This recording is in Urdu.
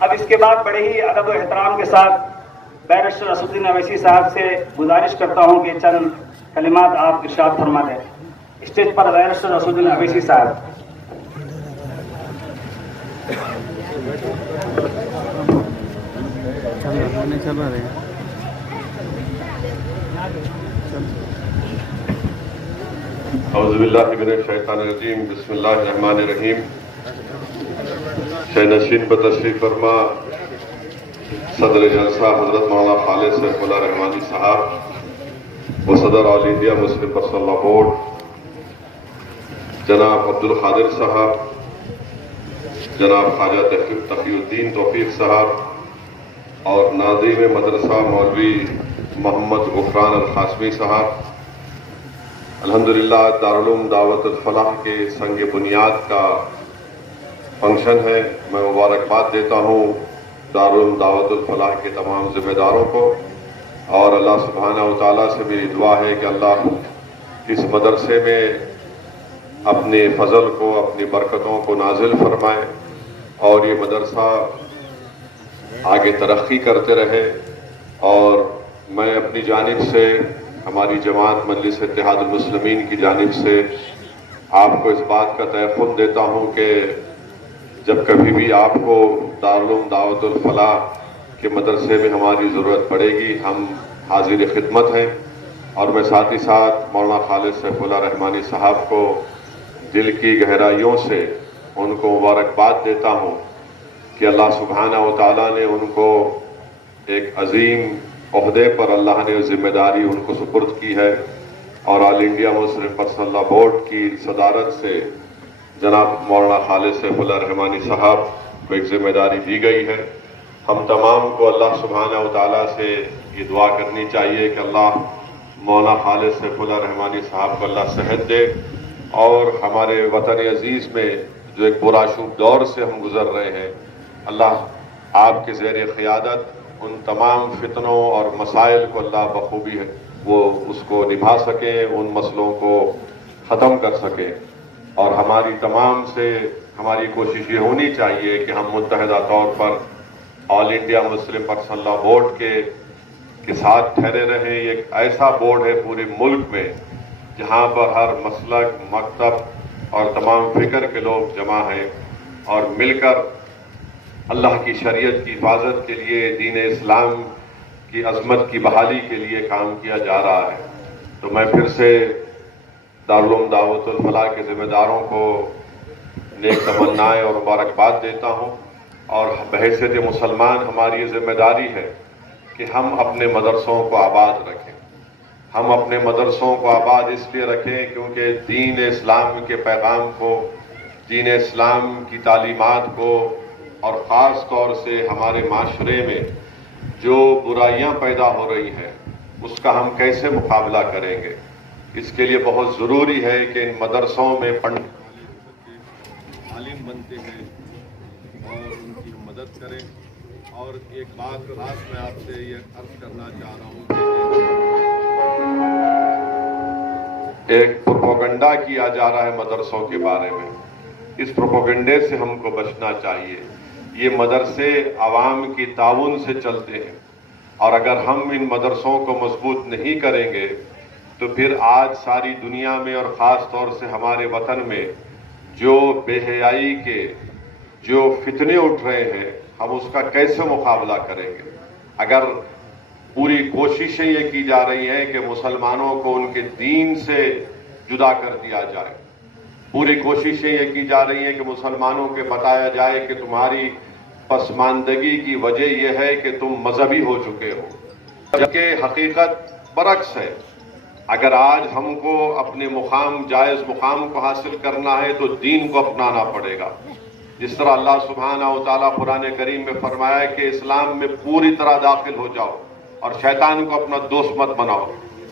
اب اس کے بعد بڑے ہی ادب و احترام کے ساتھ بیرسٹر اسدالدین اویسی صاحب سے گزارش کرتا ہوں کہ چند کلمات آپ ارشاد فرما دیں۔ اسٹیج پر بیرسٹر اسدالدین اویسی صاحب۔ اعوذ باللہ من الشیطان الرجیم، بسم اللہ الرحمن الرحیم۔ شہنشین بتشریف فرما صدر جلسہ حضرت مولانا خالد سیف اللہ رحمانی صاحب و صدر آل انڈیا مسلم پرسنل لا بورڈ جناب عبدالقادر صاحب، جناب خواجہ تقی الدین توفیق صاحب اور ناظرین مدرسہ مولوی محمد غفران القاسمی صاحب، الحمدللہ دارالعلوم دعوت الفلاح کے سنگ بنیاد کا فنکشن ہے۔ میں مبارکباد دیتا ہوں دارالعلوم دعوت الفلاح کے تمام ذمہ داروں کو، اور اللہ سبحانہ و تعالیٰ سے میری دعا ہے کہ اللہ اس مدرسے میں اپنے فضل کو، اپنی برکتوں کو نازل فرمائے اور یہ مدرسہ آگے ترقی کرتے رہے۔ اور میں اپنی جانب سے، ہماری جماعت مجلس اتحاد المسلمین کی جانب سے آپ کو اس بات کا تیقن دیتا ہوں کہ جب کبھی بھی آپ کو دارالعلوم دعوت الفلاح کے مدرسے میں ہماری ضرورت پڑے گی، ہم حاضر خدمت ہیں۔ اور میں ساتھ ہی ساتھ مولانا خالد سیف اللہ رحمانی صاحب کو دل کی گہرائیوں سے ان کو مبارکباد دیتا ہوں کہ اللہ سبحانہ و تعالیٰ نے ان کو ایک عظیم عہدے پر اللہ نے ذمہ داری ان کو سپرد کی ہے، اور آل انڈیا مسلم پرسنل لا بورڈ کی صدارت سے جناب مولانا خالد سیف اللہ رحمانی صاحب کو ایک ذمہ داری دی گئی ہے۔ ہم تمام کو اللہ سبحانہ و تعالیٰ سے یہ دعا کرنی چاہیے کہ اللہ مولانا خالد سیف اللہ رحمانی صاحب کو اللہ صحت دے، اور ہمارے وطن عزیز میں جو ایک پرآشوب دور سے ہم گزر رہے ہیں، اللہ آپ کے زیر قیادت ان تمام فتنوں اور مسائل کو اللہ بخوبی ہے وہ اس کو نبھا سکیں، ان مسئلوں کو ختم کر سکیں۔ اور ہماری تمام سے ہماری کوشش یہ ہونی چاہیے کہ ہم متحدہ طور پر آل انڈیا مسلم پرسنل لا بورڈ کے ساتھ ٹھہرے رہیں۔ یہ ایک ایسا بورڈ ہے پورے ملک میں جہاں پر ہر مسلک، مکتب اور تمام فکر کے لوگ جمع ہیں، اور مل کر اللہ کی شریعت کی حفاظت کے لیے، دین اسلام کی عظمت کی بحالی کے لیے کام کیا جا رہا ہے۔ تو میں پھر سے دارالعلوم دعوت الفلاح کے ذمہ داروں کو نیک تمنائیں اور مبارکباد دیتا ہوں، اور بحیثیت مسلمان ہماری یہ ذمہ داری ہے کہ ہم اپنے مدرسوں کو آباد رکھیں۔ ہم اپنے مدرسوں کو آباد اس لیے رکھیں کیونکہ دین اسلام کے پیغام کو، دین اسلام کی تعلیمات کو، اور خاص طور سے ہمارے معاشرے میں جو برائیاں پیدا ہو رہی ہیں اس کا ہم کیسے مقابلہ کریں گے۔ اس کے لیے بہت ضروری ہے کہ ان مدرسوں میں پڑھنے والے عالم بنتے ہیں اور ان کی مدد کریں۔ اور ایک بات خاص میں آپ سے یہ عرض کرنا چاہ رہا ہوں کہ ایک پروپیگنڈا کیا جا رہا ہے مدرسوں کے بارے میں، اس پروپیگنڈے سے ہم کو بچنا چاہیے۔ یہ مدرسے عوام کی تعاون سے چلتے ہیں، اور اگر ہم ان مدرسوں کو مضبوط نہیں کریں گے تو پھر آج ساری دنیا میں اور خاص طور سے ہمارے وطن میں جو بے حیائی کے جو فتنے اٹھ رہے ہیں، ہم اس کا کیسے مقابلہ کریں گے؟ اگر پوری کوششیں یہ کی جا رہی ہیں کہ مسلمانوں کو ان کے دین سے جدا کر دیا جائے، پوری کوششیں یہ کی جا رہی ہیں کہ مسلمانوں کے بتایا جائے کہ تمہاری پسماندگی کی وجہ یہ ہے کہ تم مذہبی ہو چکے ہو، جبکہ حقیقت برعکس ہے۔ اگر آج ہم کو اپنے مقام، جائز مقام کو حاصل کرنا ہے تو دین کو اپنانا پڑے گا۔ جس طرح اللہ سبحانہ و تعالیٰ قرآن کریم میں فرمایا ہے کہ اسلام میں پوری طرح داخل ہو جاؤ اور شیطان کو اپنا دوست مت بناؤ۔